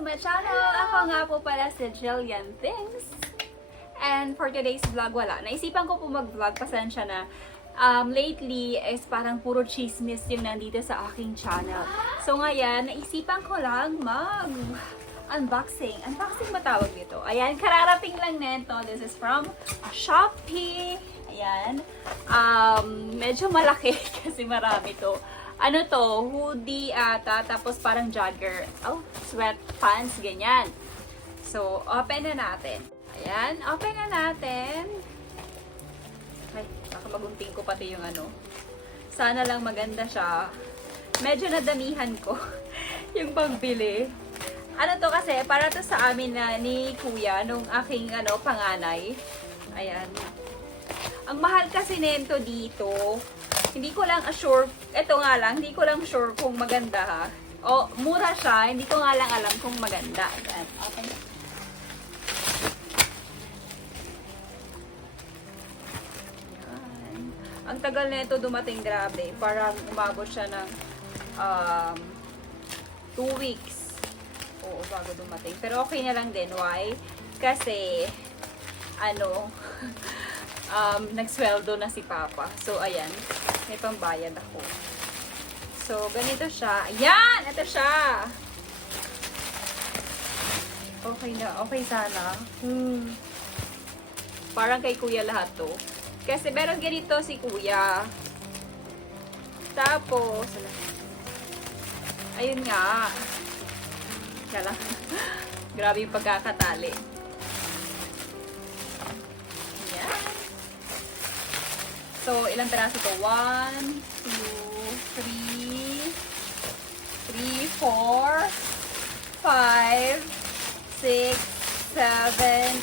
to my channel! Ako nga po pala si Jillian Things. And for today's vlog, wala. Naisipan ko po mag-vlog, pasensya na. Lately is parang puro chismis yung nandito sa aking channel. So ngayon, naisipan ko lang unboxing. Unboxing ba tawag dito? Ayan, kararating lang nito. This is from Shopee. Ayan. Medyo malaki kasi marami to. Ano to? Hoodie ata, tapos parang jogger. Oh, sweatpants, ganyan. So, open na natin. Ayan, open na natin. Ay, baka magunting ko pati yung ano. Sana lang maganda siya. Medyo nadamihan ko yung pagbili. Ano to kasi, para to sa amin na ni Kuya, nung aking panganay. Ayan. Ang mahal kasi nito dito. Hindi ko lang sure, ito nga lang, hindi ko lang sure kung maganda ha. O, mura siya, hindi ko nga lang alam kung maganda. Ayan, okay. Ayan. Ang tagal na ito dumating, grabe. Parang umabot siya ng 2 weeks. Oo, bago dumating. Pero okay na lang din. Why? Kasi, nagsweldo na si Papa. So, ayan. May pambayad ako. So, ganito siya. Ayan! Ito siya! Okay na. Okay sana. Parang kay Kuya lahat to. Kasi meron ganito si Kuya. Tapos, ayun nga. Kala. Grabe yung pagkakatali. So, ilang peraso to? 1, 2, 3, 4, 5, 6, 7,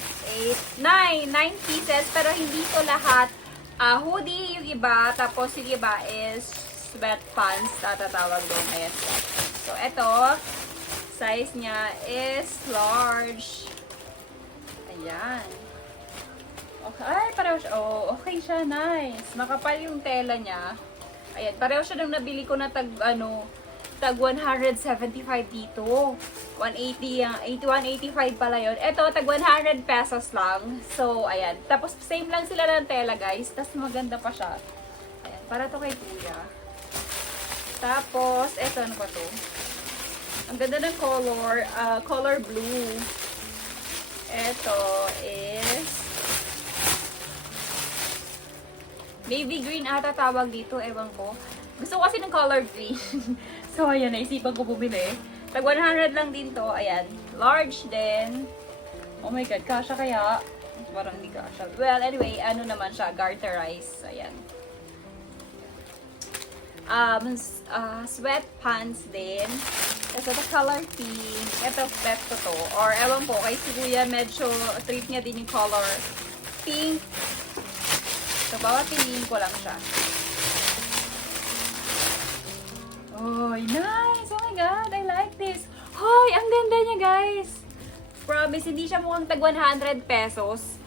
8, 9. 9 pieces. Pero hindi to lahat. Hoodie yung iba. Tapos yung iba is sweatpants. Tatatawag doon. Ayan. So, ito. Size niya is large. Ayan. Okay. Ay, pareho siya. Oh, okay siya. Nice. Makapal yung tela niya. Ayan. Pareho siya nang nabili ko na tag 175 dito. 185 pala yun. Ito, tag 100 pesos lang. So, ayan. Tapos, same lang sila ng tela, guys. Tapos, maganda pa siya. Ayan. Para to kay Kuya. Tapos, eto, ano pa to? Ang ganda ng color. Color blue. Ito is navy green ata tawag dito, ewan ko. Gusto ko kasi ng color green. So, ayan, naisipan ko bumili. Tag 100 lang din to. Ayan. Large din. Oh my God, kasha kaya? Parang hindi kasha. Well, anyway, ano naman siya, garterize. Ayan. Sweatpants din. Ito, the color pink. Ito, bet ko to. Or, ewan ko, kay si Kuya, medyo trip niya din yung color pink. So, bawat piliin ko lang siya. Oh, nice! Oh my God, I like this. Hoy, ang ganda niya, guys. Promise, hindi siya mukhang tag 100 pesos.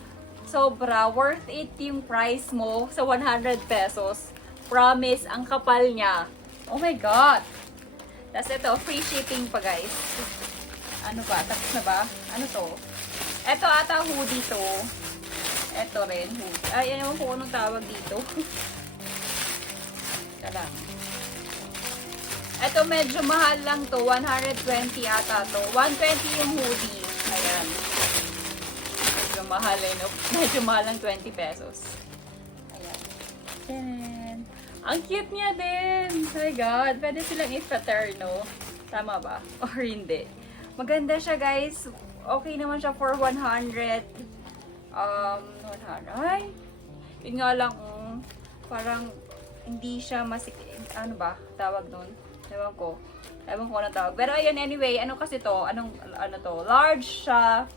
Sobra, worth it yung price mo sa 100 pesos. Promise, ang kapal niya. Oh my God. Tapos ito, free shipping pa, guys. Ano ba? Tapos na ba? Ano to? Ito ata hoodie to. Ito rin. Ay, ano kung anong tawag dito. Kala. Ito medyo mahal lang to. 120 ata to. 120 yung hoodie. Ayan. Medyo mahal eh. No? Medyo mahal lang 20 pesos. Ayan. Then, ang cute niya din. Oh my God. Pwede silang i-paterno. Tama ba? Or hindi. Maganda siya, guys. Okay naman siya for 100. 100. Ay, yun nga lang, parang hindi siya ano ba, tawag nun? Ewan ko anong tawag. Pero ayun, anyway, ano kasi to? Ano to? Large siya.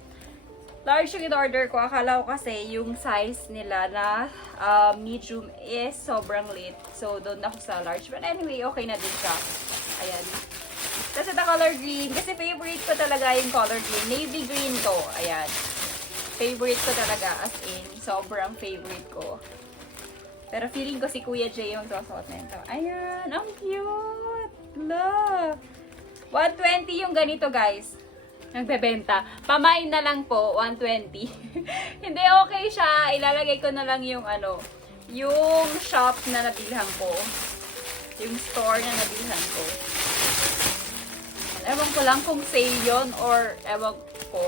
Large yung in-order ko. Akala ko kasi yung size nila na medium is sobrang lit. So, doon ako sa large. But anyway, okay na din siya. Ayan. Kasi the color green. Kasi favorite ko talaga yung color green. Navy green to. Ayan. Favorite ko talaga, as in, sobrang favorite ko. Pero feeling ko si Kuya Jay yung magsusuot na ito. Ayan, ang cute! Look! 120 yung ganito, guys. nagbebenta. Pamain na lang po, 120. Hindi, okay siya. Ilalagay ko na lang yung yung shop na nabilhan ko. Yung store na nabilhan ko. Ewan ko lang kung sale yun or ewan ko.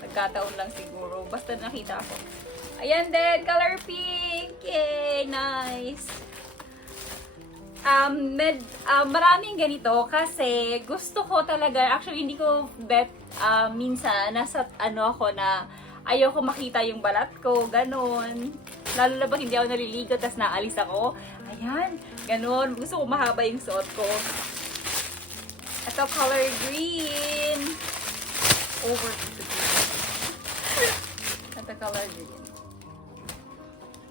Nagkataon lang siguro. Basta nakita ko. Ayan din, color pink. Yay, nice. Maraming ganito kasi gusto ko talaga, actually hindi ko bet minsan nasa ako na ayoko makita yung balat ko, ganun. Lalo na pag hindi ako naliligo tas naalis ako. Ayan, ganun. Gusto ko mahaba yung suot ko. Ito, color green. Over to the green. Ito, color green.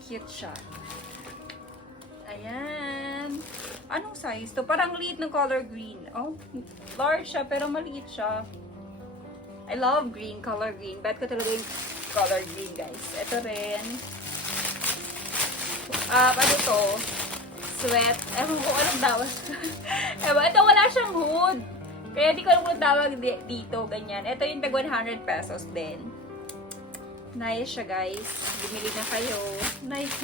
Cute siya. Ayan. Anong size to? Parang liit ng color green. Oh, large siya pero maliit siya. I love green, color green. Bet ko talaga yung color green, guys. Ito rin. Ano to? Sweat. Ewan ko anong tawag. Ewan, ito wala siyang hood. Kaya di ko alam kung tawag dito, ganyan. Ito yung tag 100 pesos din. Nice siya, guys. Bumili na kayo. Nice.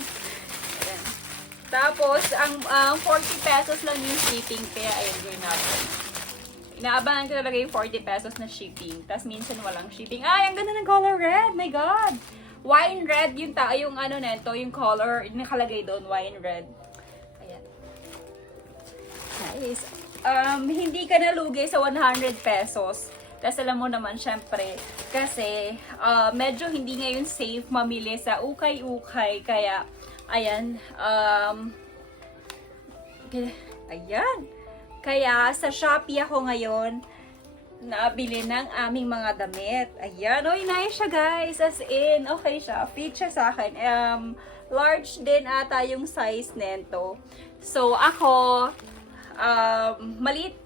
Ayan. Tapos, ang 40 pesos lang yung shipping. Kaya, ayun, gawin natin. Inaabangan ko talaga yung 40 pesos na shipping. Tapos, minsan walang shipping. Ay, ang ganda ng color red. My God! Wine red yung nito, yung color. Nakalagay doon, wine red. Ayan. Nice. Hindi ka nalugi sa 100 pesos. Tapos alam mo naman, syempre, kasi medyo hindi ngayon safe mamili sa ukay-ukay. Kaya, ayan. Ayan. Kaya, sa Shopee ako ngayon, nabili ng aming mga damit. Ayan. Uy, nice siya, guys. As in, okay siya. Fit siya sa akin. Large din ata yung size nento. So, ako,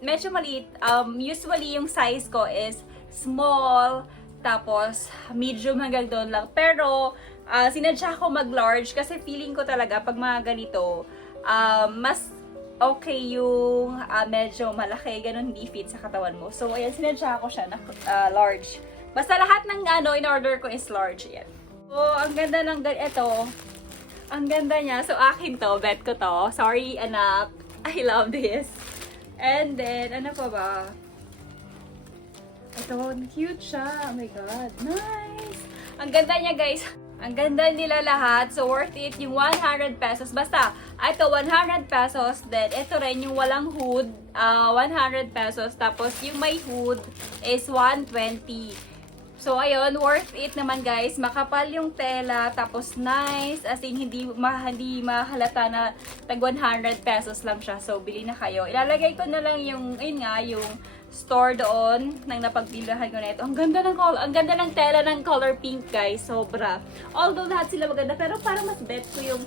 medyo maliit. Usually, yung size ko is small, tapos medium hanggang doon lang. Pero, sinadya ko mag-large kasi feeling ko talaga pag mga ganito, mas okay yung medyo malaki, ganun, hindi fit sa katawan mo. So, ayan, sinadya ko siya na large. Basta lahat ng in-order ko is large. Yan. So, ang ganda ng ito. Ang ganda niya. So, akin to. Bet ko to. Sorry, anak. I love this. And then, ano pa ba? Ito, cute siya. Oh my God. Nice! Ang ganda niya, guys. Ang ganda nila lahat. So, worth it yung 100 pesos. Basta, ito, 100 pesos. Then, ito rin yung walang hood. 100 pesos. Tapos, yung may hood is 120. So, ayun, worth it naman, guys. Makapal yung tela, tapos nice. As in, hindi mahalata na tag 100 pesos lang siya. So, bili na kayo. Ilalagay ko na lang yung, ayun nga, yung store doon nang napagbilahan ko na ito. Ang ganda ng color, ang ganda ng tela ng color pink, guys. Sobra. Although, lahat sila maganda, pero parang mas bet ko yung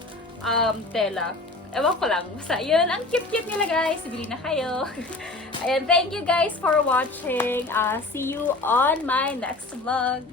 tela. Ewan ko lang. Basta, yun. Ang cute-cute nila, guys. Bili na kayo. Ayan, thank you guys for watching. See you on my next vlog.